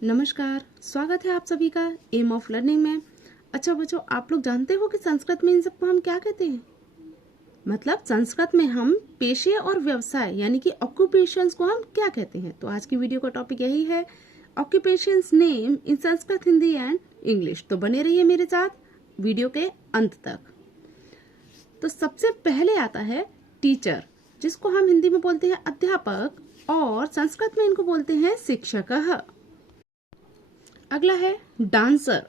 नमस्कार, स्वागत है आप सभी का एम ऑफ लर्निंग में। अच्छा बच्चों, आप लोग जानते हो कि संस्कृत में इन सबको हम क्या कहते हैं? मतलब संस्कृत में हम पेशे और व्यवसाय यानी कि ऑक्यूपेशंस को हम क्या कहते हैं। तो आज की वीडियो का टॉपिक यही है, occupations name in Sanskrit, Hindi and English. तो बने रहिए मेरे साथ वीडियो के अंत तक। तो सबसे पहले आता है टीचर, जिसको हम हिंदी में बोलते हैं अध्यापक और संस्कृत में इनको बोलते हैं शिक्षकः। अगला है डांसर,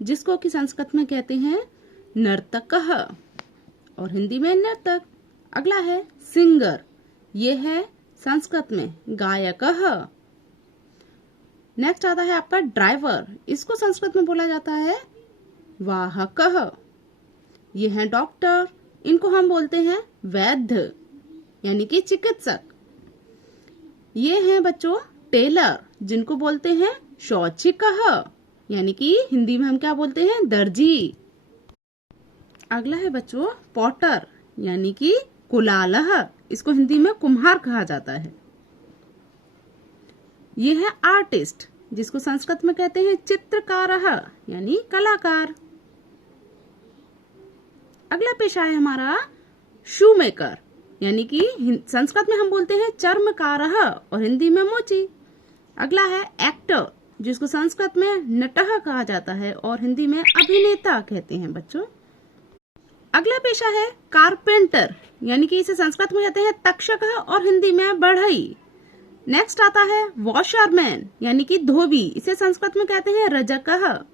जिसको कि संस्कृत में कहते हैं नर्तकः और हिंदी में नर्तक। अगला है सिंगर, ये है संस्कृत में गायकः। नेक्स्ट आता है आपका ड्राइवर, इसको संस्कृत में बोला जाता है वाहकः। ये है डॉक्टर, इनको हम बोलते हैं वैद्य यानी कि चिकित्सक। ये हैं बच्चों टेलर, जिनको बोलते हैं शौचिकः यानी कि हिंदी में हम क्या बोलते हैं दर्जी। अगला है बच्चों पॉटर यानी कि कुलालः, इसको हिंदी में कुम्हार कहा जाता है। ये है आर्टिस्ट, जिसको संस्कृत में कहते हैं चित्रकारः यानी कलाकार। अगला पेशा है हमारा शू मेकर, यानी कि संस्कृत में हम बोलते हैं चर्मकारः और हिंदी में मोची। अगला है एक्टर, जिसको संस्कृत में नटः कहा जाता है और हिंदी में अभिनेता कहते हैं बच्चों। अगला पेशा है कारपेंटर, यानी कि इसे संस्कृत में कहते हैं तक्षकः और हिंदी में बढ़ई। नेक्स्ट आता है वॉशरमैन यानी कि धोबी, इसे संस्कृत में कहते हैं रजकः।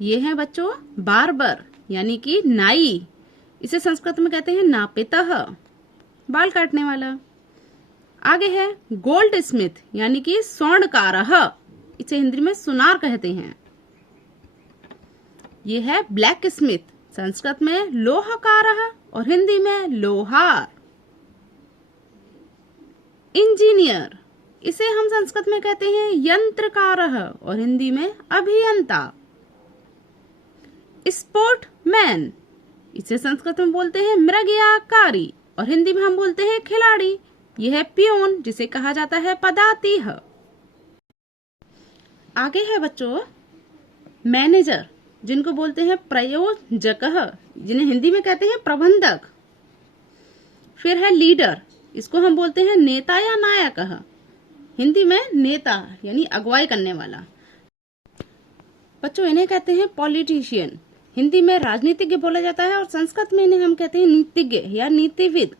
ये है बच्चों बार्बर यानी कि नाई, इसे संस्कृत में कहते हैं नापितः, बाल काटने वाला। आगे है गोल्ड स्मिथ यानी कि स्वर्णकारः, इसे हिंदी में सुनार कहते हैं। ये है ब्लैक स्मिथ, संस्कृत में लोहकारः और हिंदी में लोहार। इंजीनियर, इसे हम संस्कृत में कहते हैं यंत्रकारः और हिंदी में अभियंता। स्पोर्टमैन, इसे संस्कृत में बोलते हैं मृगयाकारी और हिंदी में हम बोलते हैं खिलाड़ी। यह है पियोन, जिसे कहा जाता है पदातिह। आगे है बच्चों मैनेजर, जिनको बोलते हैं प्रयोजकः, जिन्हें हिंदी में कहते हैं प्रबंधक। फिर है लीडर, इसको हम बोलते हैं नेता या नायकः, हिंदी में नेता यानी अगुवाई करने वाला। बच्चों इन्हें कहते हैं पॉलिटिशियन, हिंदी में राजनीतिज्ञ बोला जाता है और संस्कृत में इन्हें हम कहते हैं नीतिज्ञ या नीतिविद।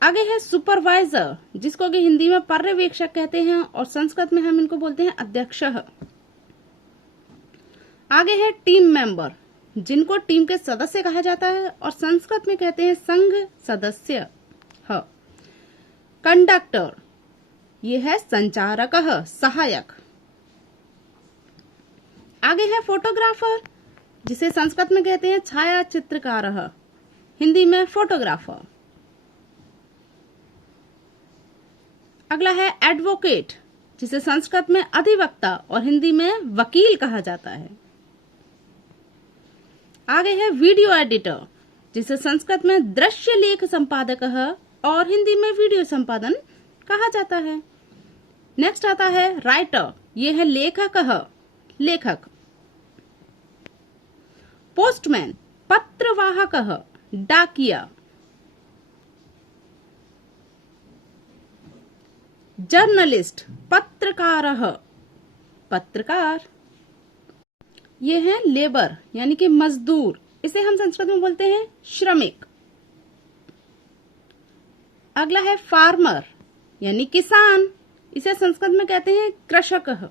आगे है सुपरवाइजर, जिसको कि हिंदी में पर्यवेक्षक कहते हैं और संस्कृत में हम इनको बोलते हैं अध्यक्षः। आगे है टीम मेंबर, जिनको टीम के सदस्य कहा जाता है और संस्कृत में कहते हैं संघ सदस्य। कंडक्टर, ये है संचारकः सहायक। आगे है फोटोग्राफर, जिसे संस्कृत में कहते हैं छाया चित्रकारः, हिंदी में फोटोग्राफर। अगला है एडवोकेट, जिसे संस्कृत में अधिवक्ता और हिंदी में वकील कहा जाता है। आगे है वीडियो एडिटर, जिसे संस्कृत में दृश्य लेख संपादकः और हिंदी में वीडियो संपादन कहा जाता है। नेक्स्ट आता है राइटर, ये है लेखकः लेखक। पोस्टमैन पत्रवाहकः डाकिया। जर्नलिस्ट पत्रकारः पत्रकार। ये है लेबर यानी कि मजदूर, इसे हम संस्कृत में बोलते हैं श्रमिक। अगला है फार्मर यानी किसान, इसे संस्कृत में कहते हैं कृषकः।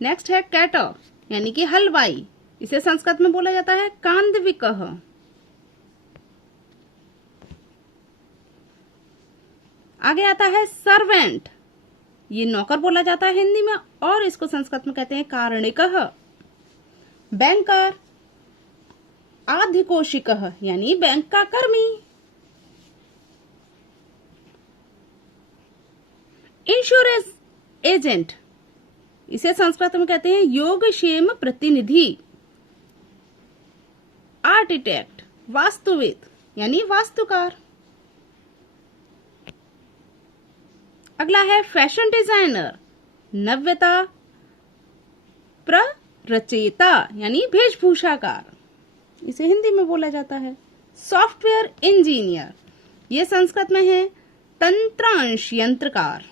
नेक्स्ट है कैटर यानी कि हलवाई, इसे संस्कृत में बोला जाता है कांदविकः। आगे आता है सर्वेंट, ये नौकर बोला जाता है हिंदी में और इसको संस्कृत में कहते हैं कारणिकः। बैंकर आधिकोशिकः यानी बैंक का कर्मी। इंश्योरेंस एजेंट, इसे संस्कृत में कहते हैं योगक्षेम प्रतिनिधि। आर्किटेक्ट वास्तुविद यानी वास्तुकार। अगला है फैशन डिजाइनर, नव्यता प्ररचयिता यानी वेशभूषाकार, इसे हिंदी में बोला जाता है। सॉफ्टवेयर इंजीनियर, ये संस्कृत में है तंत्रांश यंत्रकार,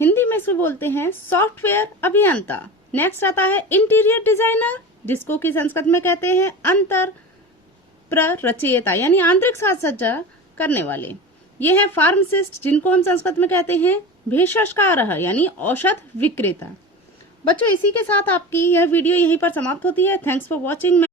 हिंदी में इसे बोलते हैं सॉफ्टवेयर अभियंता। नेक्स्ट आता है इंटीरियर डिजाइनर, जिसको कि संस्कृत में कहते हैं अंतर प्ररचयिता यानी आंतरिक साज सज्जा करने वाले। ये है फार्मासिस्ट, जिनको हम संस्कृत में कहते हैं भेषजकारः यानी औषध विक्रेता। बच्चों, इसी के साथ आपकी यह वीडियो यहीं पर समाप्त होती है। Thanks for watching.